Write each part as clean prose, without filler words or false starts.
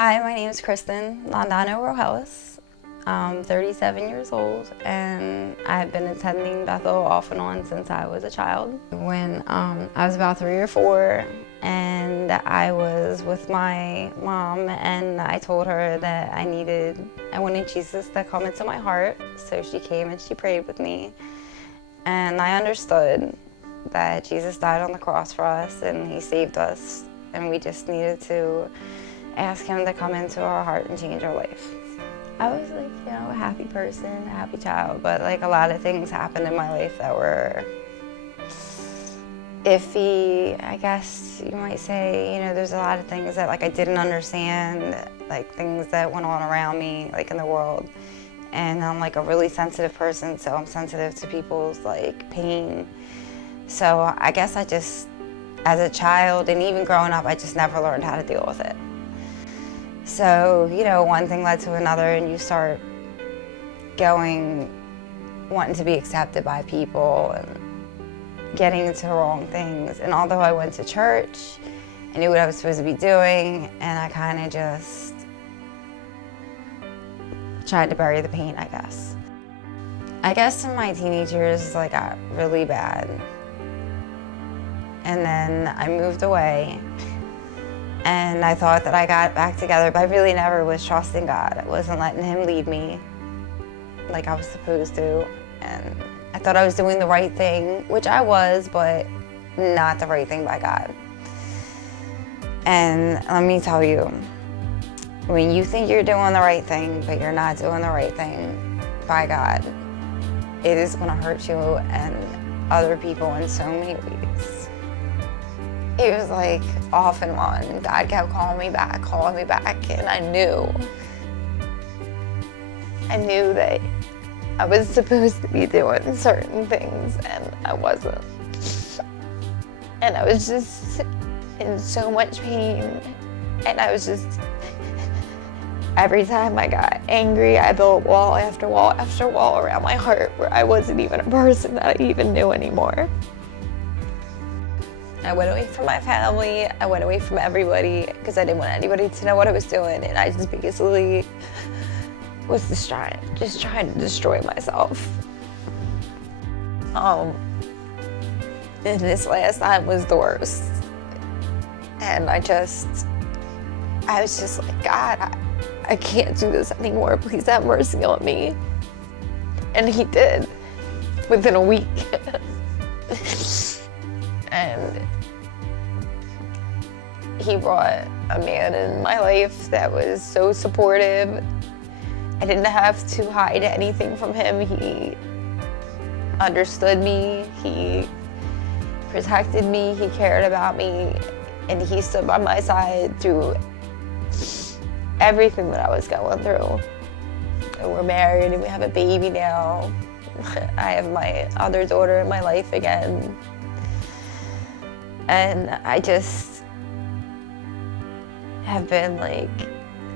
Hi, my name is Kristen Landano Rojas. I'm 37 years old and I've been attending Bethel off and on since I was a child. When I was about 3 or 4 and I was with my mom and I told her that I wanted Jesus to come into my heart. So she came and she prayed with me and I understood that Jesus died on the cross for us and he saved us and we just needed to ask him to come into our heart and change our life. I was a happy person, a happy child, but a lot of things happened in my life that were iffy, I guess you might say. There's a lot of things that I didn't understand, things that went on around me, in the world. And I'm a really sensitive person, so I'm sensitive to people's pain. So I guess I just, as a child and even growing up, I just never learned how to deal with it. So, one thing led to another and you start wanting to be accepted by people and getting into the wrong things. And although I went to church, I knew what I was supposed to be doing and I kind of just tried to bury the pain, I guess. I guess in my teenage years, got really bad. And then I moved away. And I thought that I got back together, but I really never was trusting God. I wasn't letting him lead me like I was supposed to. And I thought I was doing the right thing, which I was, but not the right thing by God. And let me tell you, when you think you're doing the right thing, but you're not doing the right thing by God, it is gonna hurt you and other people in so many ways. It was off and on. God kept calling me back, and I knew that I was supposed to be doing certain things and I wasn't. And I was just in so much pain, and I was just, every time I got angry, I built wall after wall after wall around my heart where I wasn't even a person that I even knew anymore. I went away from my family, I went away from everybody because I didn't want anybody to know what I was doing, and I just basically was just trying to destroy myself. And this last time was the worst. And I was just God, I can't do this anymore, please have mercy on me. And he did, within a week. And he brought a man in my life that was so supportive. I didn't have to hide anything from him. He understood me, he protected me, he cared about me, and he stood by my side through everything that I was going through. And we're married and we have a baby now. I have my other daughter in my life again. And I just have been I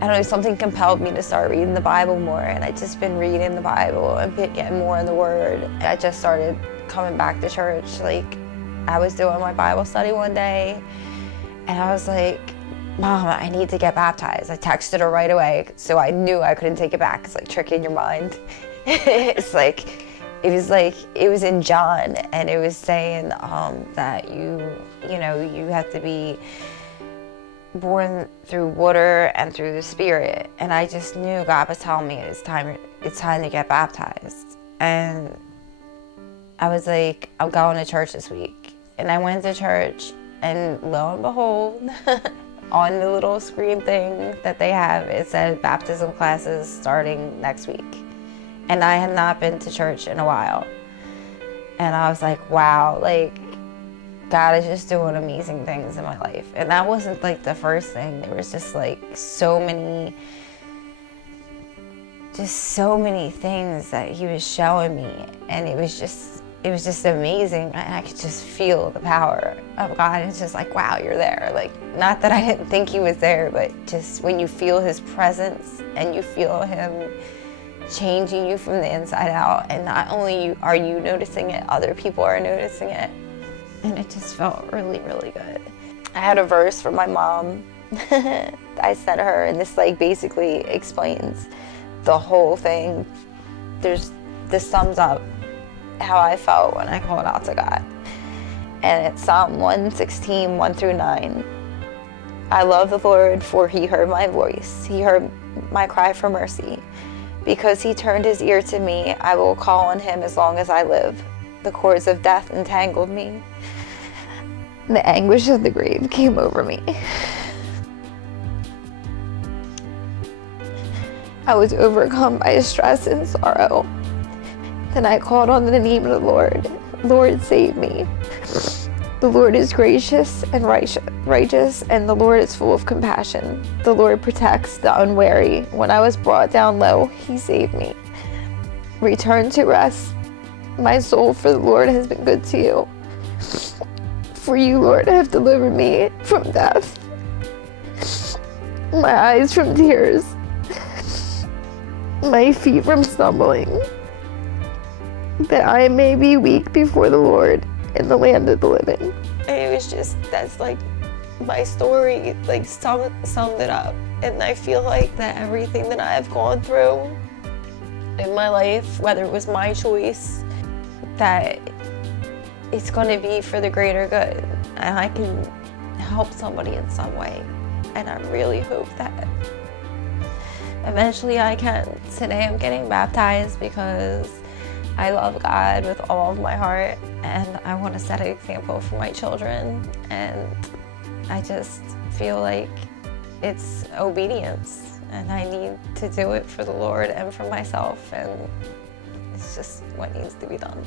don't know, something compelled me to start reading the Bible more, and I've just been reading the Bible and getting more in the Word. And I just started coming back to church. I was doing my Bible study one day, and I was like, Mom, I need to get baptized. I texted her right away, so I knew I couldn't take it back. It's tricking your mind. It was in John, and it was saying that you have to be born through water and through the Spirit. And I just knew God was telling me it's time to get baptized. And I was like, I'm going to church this week. And I went to church, and lo and behold, on the little screen thing that they have, it said baptism classes starting next week. And I had not been to church in a while. And I was like, wow, God is just doing amazing things in my life. And that wasn't the first thing. There was just so many things that he was showing me. And it was just amazing. And I could just feel the power of God. It's just wow, you're there. Not that I didn't think he was there, but just when you feel his presence and you feel him changing you from the inside out, and not only are you noticing it, other people are noticing it, and it just felt really, really good. I had a verse from my mom I sent her, and this like basically explains the whole thing. This sums up how I felt when I called out to God. And it's Psalm 116, 1 through 9. I love the Lord, for he heard my voice. He heard my cry for mercy. Because he turned his ear to me, I will call on him as long as I live. The cords of death entangled me. The anguish of the grave came over me. I was overcome by stress and sorrow. Then I called on the name of the Lord. Lord, save me. The Lord is gracious and righteous, and the Lord is full of compassion. The Lord protects the unwary. When I was brought down low, he saved me. Return to rest, my soul, for the Lord has been good to you. For you, Lord, have delivered me from death, my eyes from tears, my feet from stumbling, that I may be weak before the Lord in the land of the living. It was just, that's like my story, like summed it up. And I feel like that everything that I've gone through in my life, whether it was my choice, that it's going to be for the greater good, and I can help somebody in some way. And I really hope that eventually I can. Today I'm getting baptized because I love God with all of my heart, and I want to set an example for my children, and I just feel like it's obedience, and I need to do it for the Lord and for myself, and it's just what needs to be done.